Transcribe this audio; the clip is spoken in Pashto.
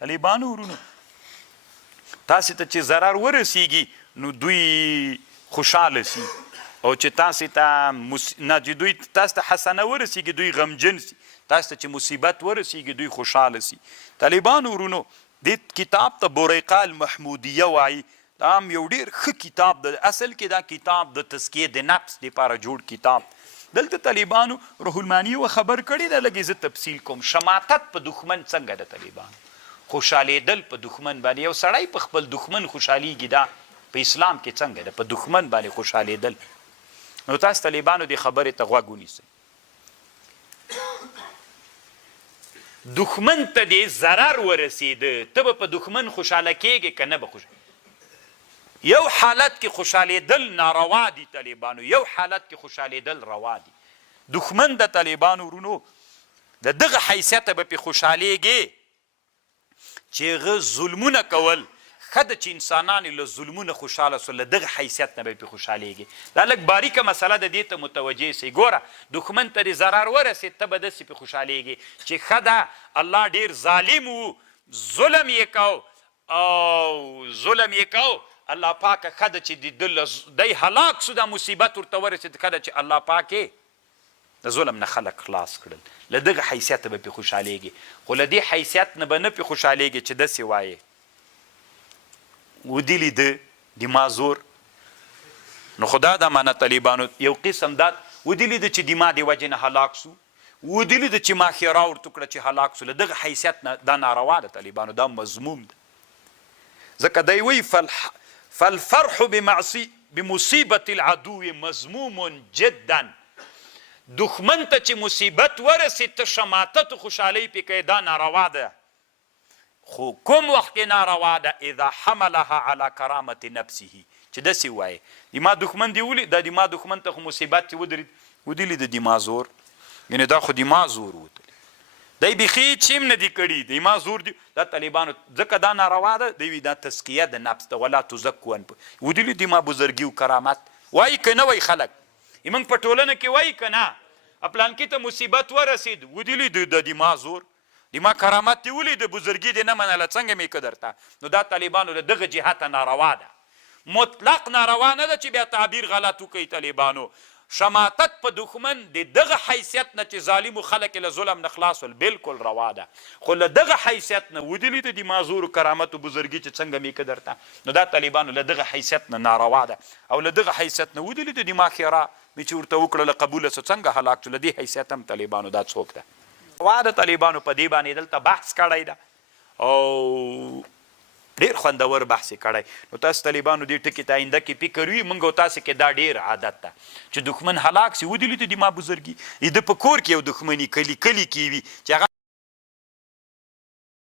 طالبانو ورونو تاسې ته چې ضرر ورسیږي نو دوی خوشحاله سي او چې تاسې ته نه چې دوی تاسو ته حسنه ورسیږي دوی غمجن سي تاسو ته چې مصیبت ورسیږي دوی خوشحاله سي طالبانو ورونو دې کتاب ته بوریقه المحمودیه وایي دا هم یو ډېر ښه کتاب ده اصل کې دا کتاب د تزکیې د نفس دپاره جوړ کتاب دلته طالبانو روح المانی و خبر کړی ده لږ زه تفصیل کوم شماتت په دښمن څنګه ده طالبانو خوشحالېدل په دښمن باندې یو سړی په خپل دښمن خوشحالېږي دا په اسلام کې څنګه ده په دښمن باندې خوشحالېدل نو تاسو طالبانو دې خبرې ته غوږ ونیسئ دښمن ته دې ضرر ورسېده ته به په دښمن خوشحاله کېږې که نه به خوشحاله یو حالت کې خوشحالېدل ناروا دي طالبانو یو حالت کې خوشحالېدل روا دي دښمن د طالبانو ورونو د دغه حیثیته به پې خوشحالېږې چې هغه ظلمونه کول ښه ده چې انسانان له ظلمونه خوشحاله سول له دغه حیثیت نه به پې خوشحالېږي دا لږ باریکه مسله ده دې ته متوجه سئ ګوره دښمن ته دې ضرر ورسېد ته به داسې پې خوشحالېږي چې ښه ده الله ډېر ظالم و ظلم یې کو او ظلم یې کو الله پاکه ښه ده چې دی هلاک سو دا مصیبت ورته ورسېد ښه ده چې الله پاک یې د ظلم نه خلک خلاص کړل له دغه حیثیته به پې خوشحالېږي خو له دې حیثیت نه به نه پې خوشحالېږي چې داسې وایې ودې لیده دما زور نو خدا دا معنی طالبانو یو قسم دا ودې لیده چې دما د وجې نه هلاک سو ودې لیده چې ما خیرا ورته کړه چې هلاک سو له دغه حیثیت نه دا ناروا ده طالبانو دا مضموم ده ځکه دی وایي فالفرح بمصیبة العدو مضموم جدا دښمن ته چې مصیبت ورسېد ته شماتت خوشحالۍ پې کوې دا ناروا ده خو کوم وخت کې ناروا ده اذا حملها على کرامة نفسه چې داسې وایې دما دښمن دې ولید دا دما دښمن ته خو مصیبت چې ودرېد ودې لیده دما زور یعنې دا خو دما زور وتلی دی بیخي هېڅ هم نه دي کړي دما زور دي دا طالبانو ځکه دا ناروا ده دی وي دا تزکیه د نفس ده ولا تزکو ودې لید دما بزرګي و کرامت وایي که نه وایي خلک موږ په ټولنه کې وایي که نه پلانکي ته مصیبت ورسېد ودې لید د دما زور دما کرامت دې ولید بزرګي دې نه منله څنګه مې که درته نو دا طالبانو له دغه جهته ناروا ده مطلق ناروا نه ده چې بیا تعبیر غلط وکوي طالبانو شماتت په دښمن د دغه حیثیت نه چې ظالمو خلک له ظلم نه خلاص ول بلکل روا ده خو له دغه حیثیت نه ودې لیده د معذور و کرامت و بزرګي چې څنګه مې که درته نو دا طالبانو له دغه حیثیت نه ناروا ده او له دغه حیثیت نه ودې لیده د ما خیرا مې چې ورته وکړله قبوله سو څنګه هلاک شو له دې حیثیت هم طالبانو دا څوک ده روا ده طالبانو په دې باندې دلته بحث کړی ده او ډېر خوندور بحث یې کړی نو تاسو طالبانو دې ټکي ته آینده کې فکر وي موږ او تاسو کې دا ډېر عادت ده چې دښمن هلاک سي ودې لیده د ما بزرګي د په کور کې یو دښمني کلي کې وي چې هغه